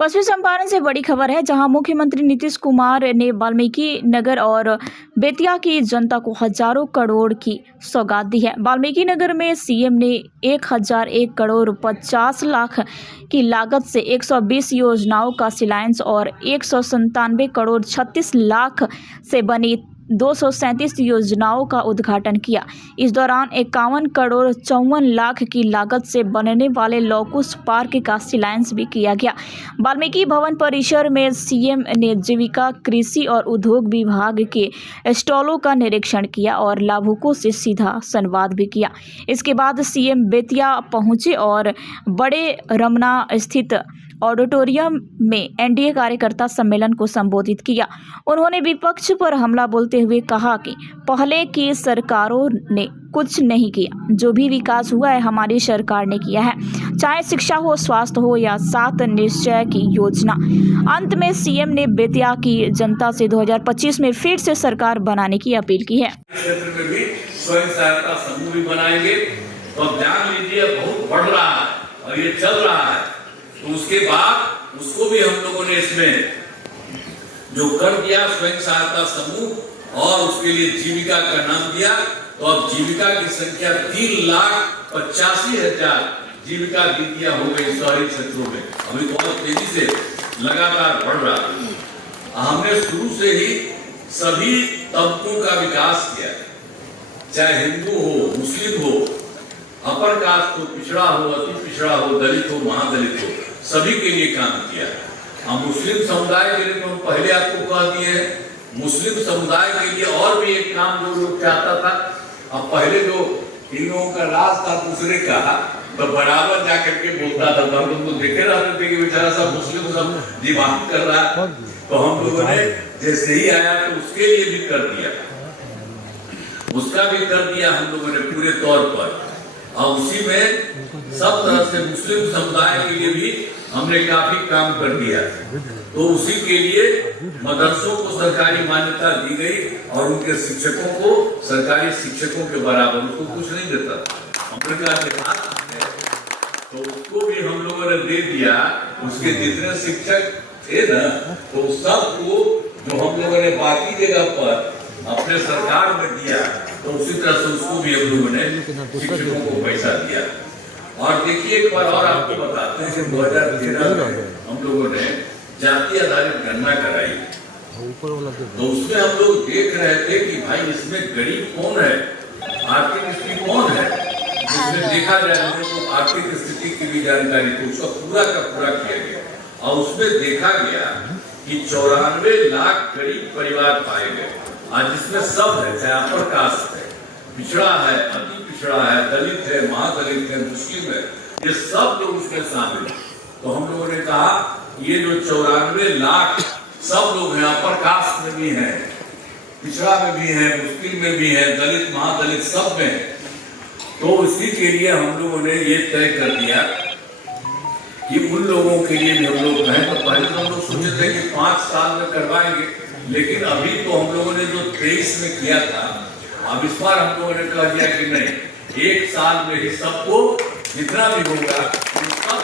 पश्चिमी चंपारण से बड़ी खबर है, जहां मुख्यमंत्री नीतीश कुमार ने वाल्मीकि नगर और बेतिया की जनता को हजारों करोड़ की सौगात दी है। वाल्मीकि नगर में सीएम ने 1001 करोड़ 50 लाख की लागत से 120 योजनाओं का शिलान्यास और 197 करोड़ 36 लाख से बनी 237 योजनाओं का उद्घाटन किया। इस दौरान 51 करोड़ 54 लाख की लागत से बनने वाले लॉकुस पार्क का शिलान्यास भी किया गया। वाल्मीकि भवन परिसर में सीएम ने जीविका, कृषि और उद्योग विभाग के स्टॉलों का निरीक्षण किया और लाभुकों से सीधा संवाद भी किया। इसके बाद सीएम बेतिया पहुंचे और बड़े रमना स्थित ऑडिटोरियम में एनडीए कार्यकर्ता सम्मेलन को संबोधित किया। उन्होंने विपक्ष पर हमला बोलते हुए कहा कि पहले की सरकारों ने कुछ नहीं किया, जो भी विकास हुआ है हमारी सरकार ने किया है, चाहे शिक्षा हो, स्वास्थ्य हो या 7 निश्चय की योजना। अंत में सीएम ने बेतिया की जनता से 2025 में फिर से सरकार बनाने की अपील की है। क्षेत्र में भी स्वयं सहायता समूह भी बनाएंगे, तो ध्यान लीजिए बहुत बढ़ रहा है और ये चल रहा है। तो उसके बाद उसको भी हम लोगों ने इसमें जो कर दिया स्वयं सहायता समूह और उसके लिए जीविका का नाम दिया। तो अब जीविका की संख्या 3,85,000 जीविका दीदियां हो गई शहरी क्षेत्रों में। अभी बहुत तेजी से लगातार बढ़ रहा है। हमने शुरू से ही सभी तबकों का विकास किया, चाहे हिंदू हो, मुस्लिम हो, अपर कास्ट हो, पिछड़ा हो, अति पिछड़ा हो, दलित हो, महादलित हो, सभी के लिए काम किया। हम मुस्लिम समुदाय के लिए तो हम पहले आपको कह दिए हैं, मुस्लिम समुदाय के लिए और भी एक काम जो लोग चाहता था। अब पहले जो इन लोगों का राज था दूसरे का, तो बराबर जाकर के बोलता था, तो हम लोग तो देखे रहते थे कि बेचारा सब मुस्लिम सब दिमाग कर रहा है। तो हम लोगों ने जैसे ही आया तो उसके लिए भी कर दिया, उसका भी कर दिया हम लोगों ने पूरे तौर पर। और उसी में सब तरह से मुस्लिम समुदाय के लिए भी हमने काफी काम कर दिया। तो उसी के लिए मदरसों को सरकारी मान्यता दी गई और उनके शिक्षकों को सरकारी शिक्षकों के बराबर, उसको कुछ नहीं देता अमेरिका के पास है, तो उसको भी हम लोगों ने दे दिया। उसके जितने शिक्षक थे ना, तो सबको जो हम लोगों ने बाकी जगह पर अपने सरकार में दिया, तो उसी तरह से उसको भी हम लोगों ने शिक्षकों को पैसा दिया। और देखिए एक बार और आपको बताते हैं कि 2013 में हम लोगों ने जाति आधारित गणना कराई। तो उसमें हम लोग देख रहे थे कि भाई इसमें गरीब कौन है, आर्थिक स्थिति कौन है। इसमें देखा जाए हम लोग को आर्थिक स्थिति की भी जानकारी, तो उसका पूरा का पूरा किया गया और उसमें देखा गया कि 94 लाख गरीब परिवार पाए गए। आज जिसमें सब है, चाहे अपर कास्ट है, पिछड़ा है, अति पिछड़ा है, दलित है, महादलित है, मुस्लिम है, ये सब लोग उसमें शामिल है। तो हम लोगों ने कहा ये जो 94 लाख सब लोग हैं, अपर कास्ट में भी हैं, पिछड़ा में भी है, मुस्लिम में भी है, दलित महादलित सब में। तो इसी के लिए हम लोगों ने ये तय कर दिया कि उन लोगों के लिए भी हम लोग कहें। तो पहले तो हम लोग सोचे थे कि 5 साल में करवाएंगे, लेकिन अभी तो हम लोगों ने जो 23 में किया था, अब इस बार हम लोगों ने कह दिया कि नहीं, 1 साल में ही सबको जितना भी होगा सब हम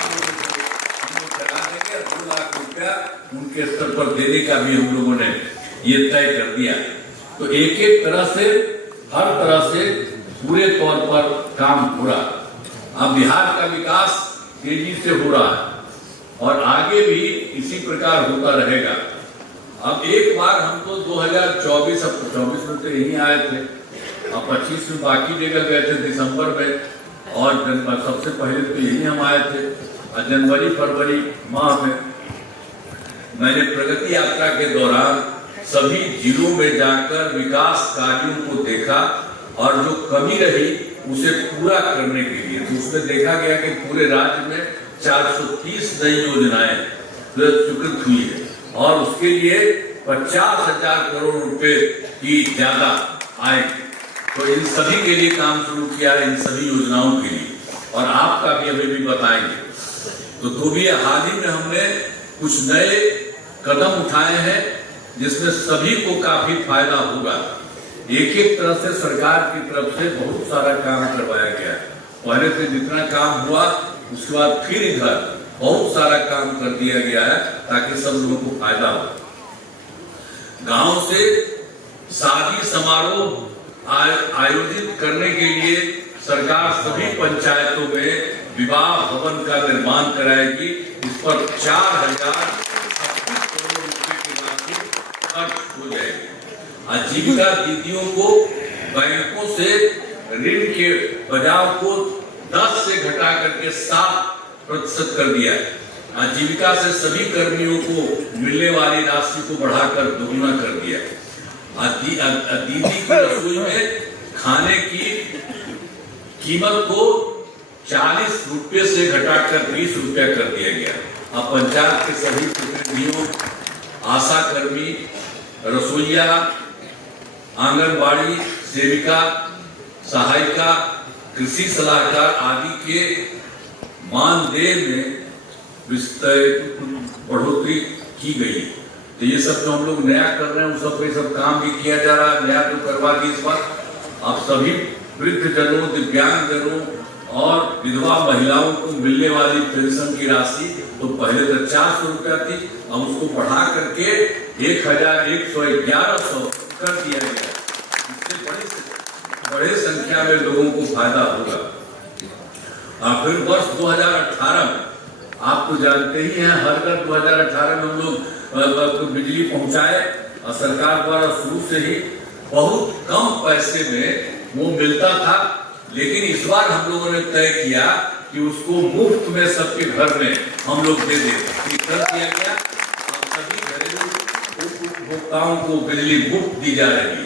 लोग लगा देंगे। 2 लाख रुपया उनके स्तर पर देने का भी हम लोगों ने ये तय कर दिया। तो एक एक तरह से हर तरह से पूरे तौर पर काम हो रहा। अब बिहार का विकास तेजी से हो रहा है और आगे भी इसी प्रकार होता रहेगा। अब एक बार हम तो 2024 अब 24 में तो यहीं आए थे, अब 25 में बाकी जगह गए थे दिसंबर में, और सबसे पहले तो यहीं हम आए थे। और जनवरी फरवरी माह में मैंने प्रगति यात्रा के दौरान सभी जिलों में जाकर विकास कार्यों को देखा और जो कमी रही उसे पूरा करने के लिए, तो उसमें देखा गया कि पूरे राज्य में 430 नई योजनाएं स्वीकृत हुई है और उसके लिए 50,000 करोड़ रुपए की ज्यादा आए। तो इन सभी के लिए काम शुरू किया, इन सभी योजनाओं के लिए, और आपका भी अभी भी बताएंगे। तो भी हाल ही में हमने कुछ नए कदम उठाए हैं जिसमें सभी को काफी फायदा होगा। एक एक तरह से सरकार की तरफ से बहुत सारा काम करवाया गया है। पहले से जितना काम हुआ उसके बाद फिर इधर बहुत सारा काम कर दिया गया है ताकि सब लोगों को फायदा हो। गांव से शादी समारोह आयोजित करने के लिए सरकार सभी पंचायतों में विवाह भवन का निर्माण कराएगी। इस पर 4,026 करोड़ रुपए की राशि खर्च हो जाएगी। आजीविका दीदियों को बैंकों से ऋण के बजाव को 10 से घटा करके 7% कर दिया है। आजीविका से सभी कर्मियों को मिलने वाली राशि को बढ़ाकर दोगुना कर दिया। दीदी की रसोई में खाने की कीमत को 40 रुपए से घटाकर 20 रुपया कर दिया गया। अब पंचायत के सभी प्रतिनिधियों, आशा कर्मी, रसोइया, आंगनबाड़ी सेविका, सहायिका, कृषि सलाहकार आदि के मानदेय में बढ़ोतरी की गई। तो ये सब जो हम लोग नया कर रहे हैं उस सब पे सब काम भी किया जा रहा है। नया तो करवा दी इस बार। अब सभी वृद्ध जनों, दिव्यांग जनों और विधवा महिलाओं को मिलने वाली पेंशन की राशि तो पहले तो 400 रुपया थी, अब उसको बढ़ा करके 1,111 कर दिया गया। इससे बड़े संख्या में लोगों को फायदा होगा। और फिर वर्ष 2018 में आप तो जानते ही हैं, हर घर 2018 में हम लोग बिजली पहुंचाए और सरकार द्वारा शुरू से ही बहुत कम पैसे में वो मिलता था। लेकिन इस बार हम लोगों ने तय किया कि उसको मुफ्त में सबके घर में हम लोग दे दें। कर दिया गया। अब सभी घरेलू उपभोक्ताओं को बिजली मुफ्त दी जा रही है।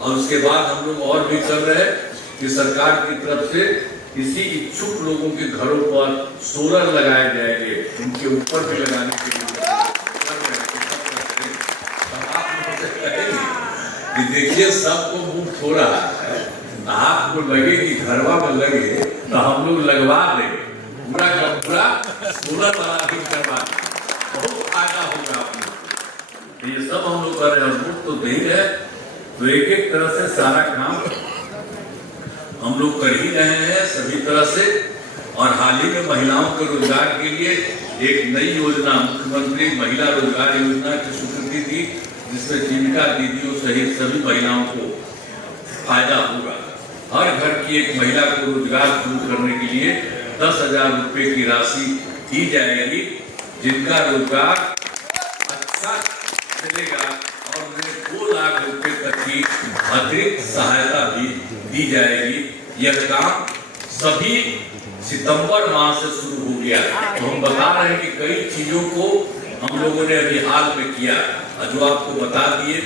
और उसके बाद हम लोग और भी कर रहे हैं कि सरकार की तरफ से किसी इच्छुक लोगों के घरों पर सोलर लगाए जाएंगे, उनके ऊपर भी लगाने के लिए कि देखिए सबको मुफ्त हो रहा है। आपको लगे कि घरवा में लगे तो हम लोग लगवा देंगे, पूरा का पूरा सोलर वाला भी करवा देंगे, बहुत फायदा होगा आपको। ये सब हम लोग कर रहे हैं, मुफ्त तो दे रहे। तो एक एक तरह से सारा काम हम लोग कर ही रहे हैं सभी तरह से। और हाल ही में महिलाओं के रोजगार के लिए एक नई योजना मुख्यमंत्री महिला रोजगार योजना की स्वीकृति दी, जिसमें जीविका दीदियों सहित सभी महिलाओं को फायदा होगा। हर घर की एक महिला को रोजगार शुरू करने के लिए 10,000 रुपए की राशि दी जाएगी, जिनका रोजगार अच्छा चलेगा और उन्हें 2 लाख रुपए तक की अतिरिक्त सहायता भी दी जाएगी। यह काम सभी सितंबर माह से शुरू हो गया। तो हम बता रहे हैं कि कई चीजों को हम लोगों ने अभी हाल में किया। जो आपको बता दिए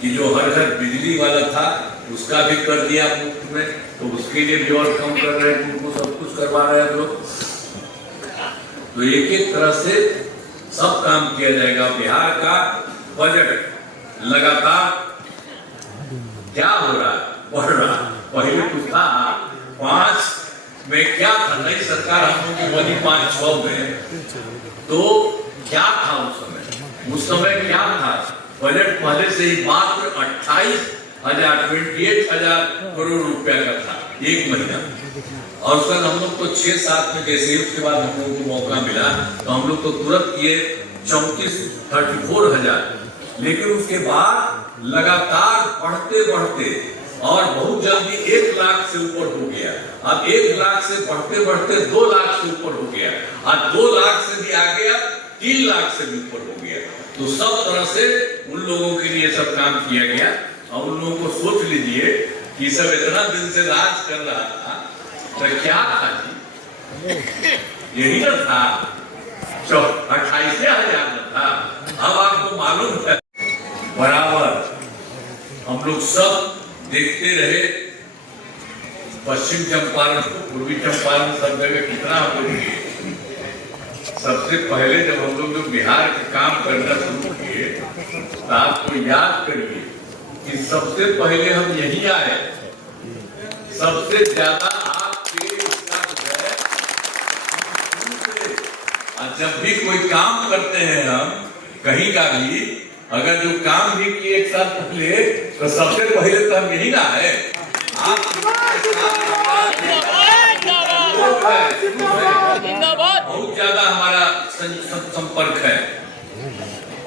कि जो हर घर बिजली वाला था उसका भी कर दिया मुफ्त में, तो उसके लिए भी और कम कर रहे हैं, उनको सब कुछ करवा रहे हैं लोग। तो एक एक तरह से सब काम किया जाएगा। बिहार का बजट लगातार क्या हो रहा है, बढ़ रहा है। पहले कुछ था 5 में क्या था, नई सरकार हम लोग की बनी 5-6 में, तो क्या था उस समय क्या था? बजट पहले से ही मात्र 28,000 करोड़ रुपया का था एक महीना। और सर हम लोग तो 6-7 में जैसे उसके बाद हम लोगों को मौका मिला तो हम लोग तो तुरंत किए 34,000। लेकिन उसके बाद लगातार बढ़ते बढ़ते और बहुत जल्दी 1 लाख से ऊपर हो गया। अब 1 लाख से बढ़ते बढ़ते 2 लाख से ऊपर हो गया। अब 2 लाख से भी आ गया, 3 लाख से भी ऊपर हो गया। तो सब तरह से उन लोगों के लिए सब काम किया गया। और उन लोगों को सोच लीजिए कि सब इतना दिन से राज कर रहा था, तो क्या था जी? यही ना था, 28,000 न था। अब आपको मालूम है, बराबर हम लोग सब देखते रहे पश्चिम चंपारण, पूर्वी चंपारण सब जगह कितना हो गया। सबसे पहले जब हम लोग बिहार के काम करना शुरू किए तो आपको याद करिए कि सबसे पहले हम यही आए, सबसे ज्यादा आपके जब भी कोई काम करते हैं हम कहीं का भी, अगर जो काम भी किए एक साल पहले तो सबसे पहले तो हम यही ना है। बहुत ज्यादा हमारा संपर्क है।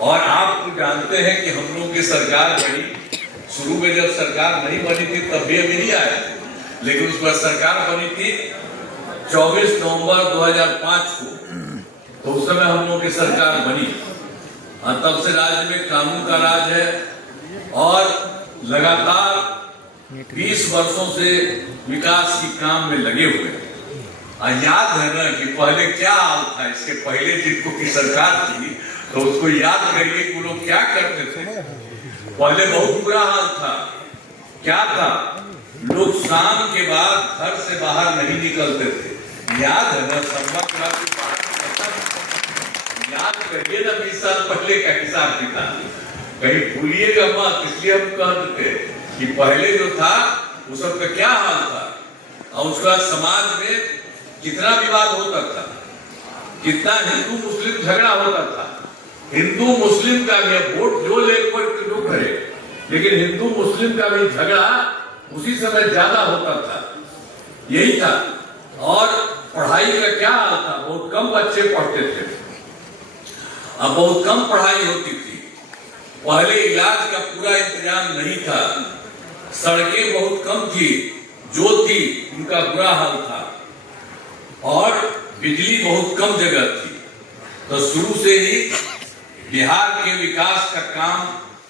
और आप जानते हैं कि हम लोग की सरकार बनी, शुरू में जब सरकार नहीं बनी थी तब भी अभी नहीं आया, लेकिन उस पर सरकार बनी थी 24 नवंबर 2005 को, तो उस समय हम लोग की सरकार बनी और तब से राज्य में कानून का राज है और लगातार 20 वर्षों से विकास की काम में लगे हुए हैं। याद है ना कि पहले क्या हाल था, इसके पहले जिनको की सरकार थी तो उसको याद करिए कि लोग क्या करते थे। पहले बहुत बुरा हाल था। क्या था, लोग शाम के बाद घर से बाहर नहीं निकलते थे। याद है ना, संबत याद करिए ना, 20 साल पहले का हिसाब किताब कहीं भूलिएगा मत, इसलिए हम कहते थे कि पहले जो था वो सब का क्या हाल था और उसका समाज में कितना विवाद होता था, कितना हिंदू मुस्लिम झगड़ा होता था। हिंदू मुस्लिम का भी वोट जो ले कोई जो करे, लेकिन हिंदू मुस्लिम का भी झगड़ा उसी समय ज्यादा होता था, यही था। और पढ़ाई का क्या हाल था, बहुत कम बच्चे पढ़ते थे, अब बहुत कम पढ़ाई होती थी। पहले इलाज का पूरा इंतजाम नहीं था, सड़कें बहुत कम थी, जो थी उनका बुरा हाल था और बिजली बहुत कम जगह थी। तो शुरू से ही बिहार के विकास का काम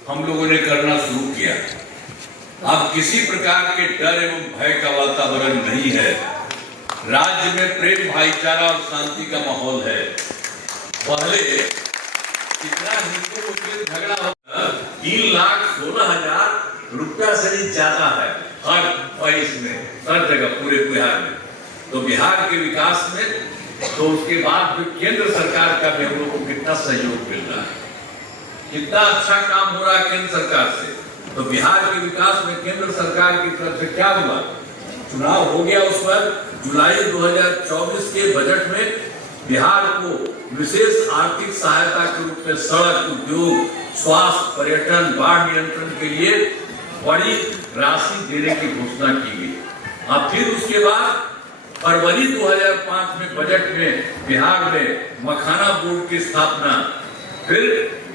हम लोगों ने करना शुरू किया। अब किसी प्रकार के डर एवं भय का वातावरण नहीं है। राज्य में प्रेम, भाईचारा और शांति का माहौल है। पहले कितना हिंदू मुस्लिम झगड़ा होता, 3,16,000 रुपया से ही ज्यादा है हर इसमें, हर जगह पूरे बिहार में। तो बिहार के विकास में तो उसके बाद फिर केंद्र सरकार का भी हम लोग को कितना सहयोग मिल रहा है, कितना अच्छा काम हो रहा है केंद्र सरकार से। तो बिहार के विकास में केंद्र सरकार की तरफ से क्या हुआ, चुनाव हो गया, उस पर जुलाई 2024 के बजट में बिहार को विशेष आर्थिक सहायता के रूप में सड़क, उद्योग, स्वास्थ्य, पर्यटन, बाढ़ नियंत्रण के लिए बड़ी राशि देने की घोषणा की गई। अब फिर उसके बाद फरवरी 2005 में बजट में बिहार में मखाना बोर्ड की स्थापना, फिर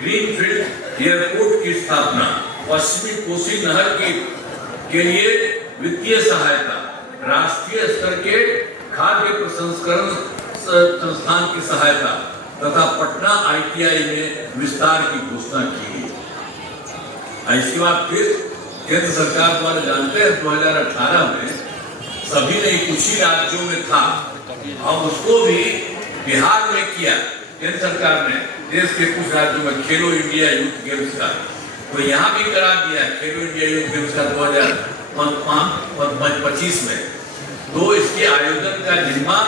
ग्रीनफील्ड एयरपोर्ट की स्थापना, पश्चिमी कोसी नहर के लिए वित्तीय सहायता, राष्ट्रीय स्तर के खाद्य प्रसंस्करण संस्थान की सहायता तथा पटना ITI में विस्तार की घोषणा की गई। इसके बाद फिर केंद्र सरकार द्वारा जानते हैं 2018 में सभी ने कुछ ही राज्यों में था, अब उसको भी बिहार में किया केंद्र सरकार ने। देश के कुछ राज्यों में खेलो इंडिया यूथ गेम्स का, तो यहाँ भी करा दिया खेलो इंडिया यूथ गेम्स का 2025 में। तो इसके आयोजन का जिम्मा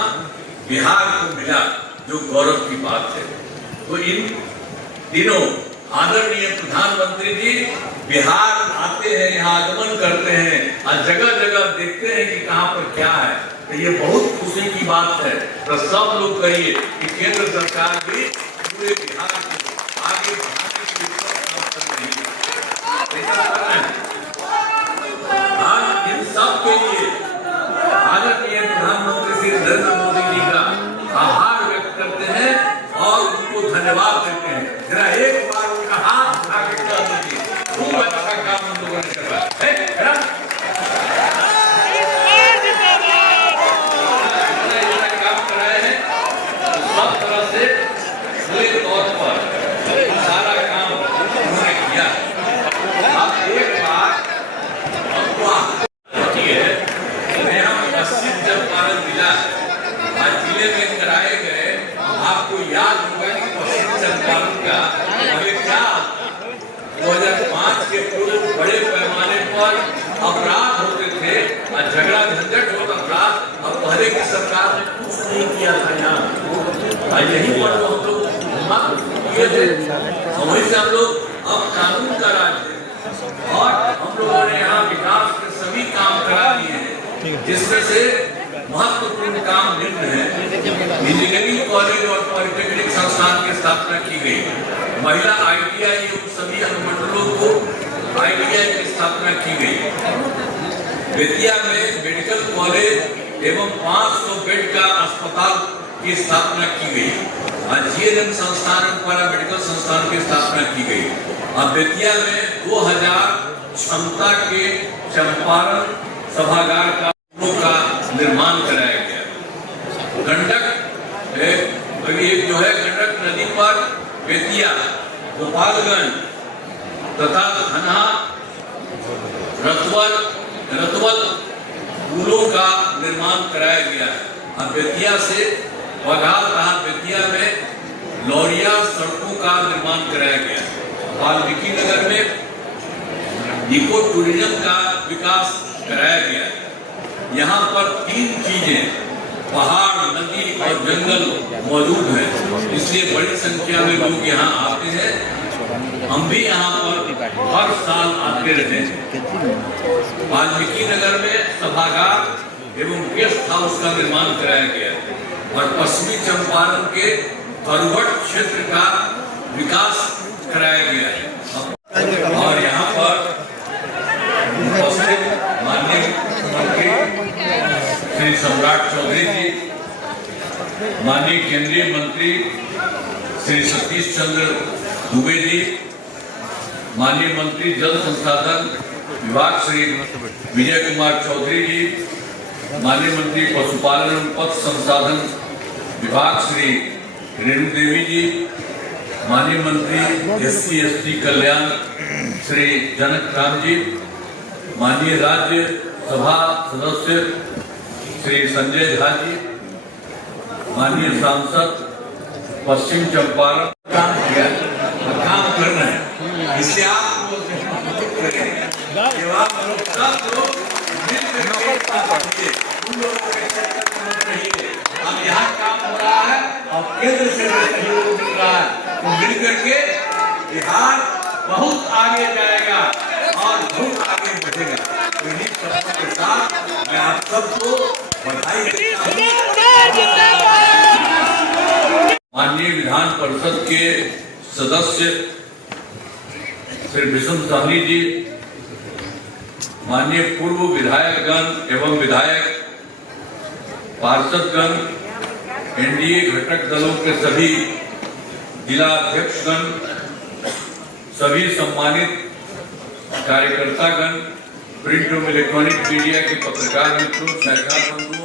बिहार को मिला, जो गौरव की बात है। तो इन दिनों आदरणीय प्रधानमंत्री जी बिहार आते हैं, यहाँ आगमन करते हैं और जगह जगह देखते हैं कि कहाँ पर क्या है। तो ये बहुत खुशी की बात है। तो सब लोग कहिए कि केंद्र सरकार भी पूरे बिहार को आगे बढ़ाने के लिए काम कर रही है। आज इन सब के लिए आदरणीय प्रधानमंत्री श्री नरेंद्र मोदी जी का आभार व्यक्त करते हैं और उनको धन्यवाद देते हैं। जरा एक बार उनका हाथ उठा के कह दीजिए, खूब अच्छा काम हम लोगों ने करा है। काम कराए हैं सब तरह से पूरे तौर पर सारा काम उन्होंने किया। अब एक बात पश्चिम चंपारण जिला आज जिले में कराए गए, आपको याद होगा कि पश्चिम चंपारण का पहले क्या 2005 के पूर्व बड़े पैमाने पर अपराध होते थे और झगड़ा झंझट होता था। अब पहले की सरकार ने कुछ नहीं किया था यहाँ, यही पर तो हम लोग किए थे। वहीं से हम लोग अब कानून का राज है और हम लोगों ने यहाँ विकास के सभी काम करा दिए हैं, जिसमें से महत्वपूर्ण काम निम्न है। इंजीनियरिंग कॉलेज और पॉलिटेक्निक संस्थान की स्थापना की गई। महिला ITI एवं सभी अनुमंडलों को ITI की स्थापना की गई। बेतिया में मेडिकल कॉलेज एवं 500 बेड का अस्पताल की स्थापना की गई। आज जीएनएम संस्थान पैरा मेडिकल संस्थान की स्थापना की गई। अब बेतिया में 2000 क्षमता के चंपारण सभागार का निर्माण कराया गया। गंडक एक जो है गंडक नदी पर बेतिया, गोपालगंज तथा धनहा, रतवल पुलों का निर्माण कराया गया है। अब बेतिया से बघाल रहा बेतिया में लौरिया सड़कों का निर्माण कराया गया। वाल्मीकि नगर में इको टूरिज्म का विकास कराया गया। यहाँ पर 3 चीजें पहाड़, नदी और जंगल मौजूद हैं, इसलिए बड़ी संख्या में लोग यहाँ आते हैं। हम भी यहाँ पर हर साल आते रहते हैं। वाल्मीकि नगर में सभागार एवं गेस्ट हाउस का निर्माण कराया गया और पश्चिमी चंपारण के बरवट क्षेत्र का विकास कराया गया है। और यहाँ पर उपस्थित माननीय मंत्री श्री सम्राट चौधरी जी, माननीय केंद्रीय मंत्री श्री सतीश चंद्र दुबे जी, माननीय मंत्री जल संसाधन विभाग श्री विजय कुमार चौधरी जी, माननीय मंत्री पशुपालन एवं पशु संसाधन विभाग श्री रेणु देवी जी, माननीय मंत्री SC/ST कल्याण श्री जनक राम जी, माननीय राज्य सभा सदस्य श्री संजय झा जी, माननीय सांसद पश्चिम चंपारण काम किया, काम कर रहे हैं। इसलिए आप अब यहाँ काम हो रहा है और केंद्र से सहयोग मिल रहा है, तो मिल करके बिहार बहुत आगे जाएगा और बहुत आगे बढ़ेगा। तो इन्हीं शब्दों के साथ मैं आप सबको बधाई देता हूं। माननीय विधान परिषद के सदस्य श्री विष्णु साहनी जी, माननीय पूर्व विधायकगण एवं विधायक पार्षदगण, एनडीए घटक दलों के सभी जिला अध्यक्षगण, सभी सम्मानित कार्यकर्तागण, प्रिंट एवं इलेक्ट्रॉनिक मीडिया के पत्रकार मित्रों, सहकार बंधुओं,